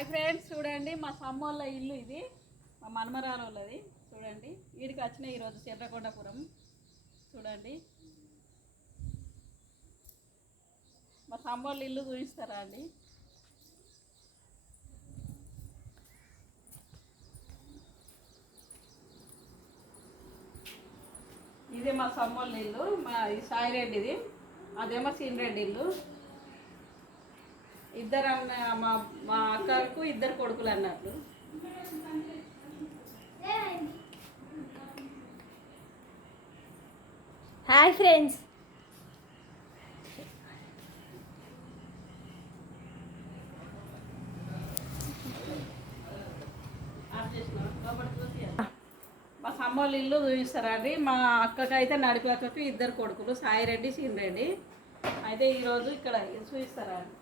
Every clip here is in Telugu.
హాయ్ ఫ్రెండ్స్, చూడండి మా సమ్మోళ్ళ ఇల్లు ఇది. మా మనమరాలు వాళ్ళది. చూడండి వీడికి వచ్చినాయి ఈరోజు చెర్రకొండపురం. చూడండి మా సమ్మోళ్ళ ఇల్లు చూపిస్తారా అండి? ఇదే మా సమ్మోళ్ళ ఇల్లు. మా సాయిరెడ్డిది, అదేమో సీనిరెడ్డి ఇల్లు. ఇద్దరు అన్న మా మా అక్కకు ఇద్దరు కొడుకులు అన్నట్లు. హాయ్ ఫ్రెండ్స్, మా సమ్మోళ్ళ ఇల్లు చూపిస్తారా అండి? మా అక్కకైతే నడిపి అక్కకు ఇద్దరు కొడుకులు, సాయిరెడ్డి సీనిరెడ్డి. అయితే ఈరోజు ఇక్కడ చూపిస్తారా అండి?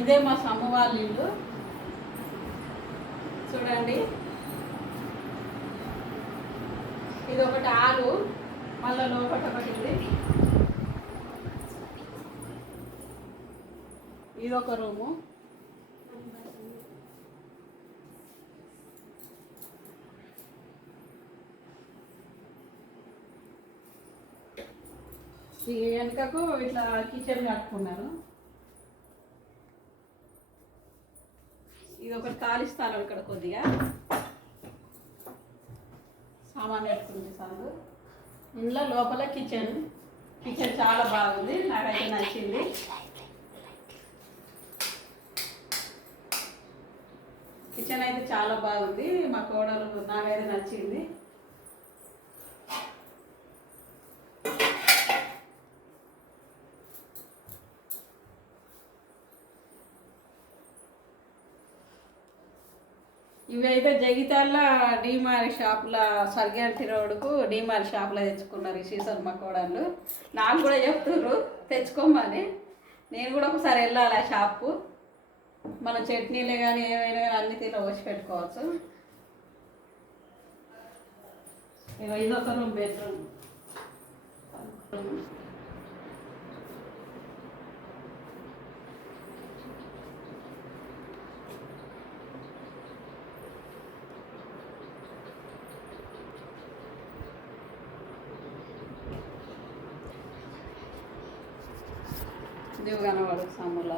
ఇదే మా సమ్మ వాళ్ళ ఇల్లు. చూడండి ఇది ఒకటి ఆలు, మళ్ళీ లోపల ఒకటి ఇది ఒక రూము. వెనుకకు ఇట్లా కిచెన్ కట్టుకున్నారు. ఇది ఒకటి ఖాళీ స్థలం, ఇక్కడ కొద్దిగా సామాన్ పెట్టుకుంది సాగు. ఇంట్లో లోపల కిచెన్ చాలా బాగుంది, నాకైతే నచ్చింది. కిచెన్ అయితే చాలా బాగుంది, మా కోడలు నాకైతే నచ్చింది. ఇవి అయితే జగిత్యాల డీమార్ షాప్లో సర్గంటి రోడ్డుకు డీమార్ షాప్లో తెచ్చుకున్నారు ఈ సీజన్ మా కోడళ్ళు. నాకు కూడా చెప్తున్నారు తెచ్చుకోమని. నేను కూడా ఒకసారి వెళ్ళాలి ఆ షాప్కు. మన చట్నీలే కానీ ఏమైనా కానీ అన్ని తిన పోసి పెట్టుకోవచ్చు. ఇదొక రూమ్, బెడ్రూమ్. దేవు కనవాడు సమ్ముల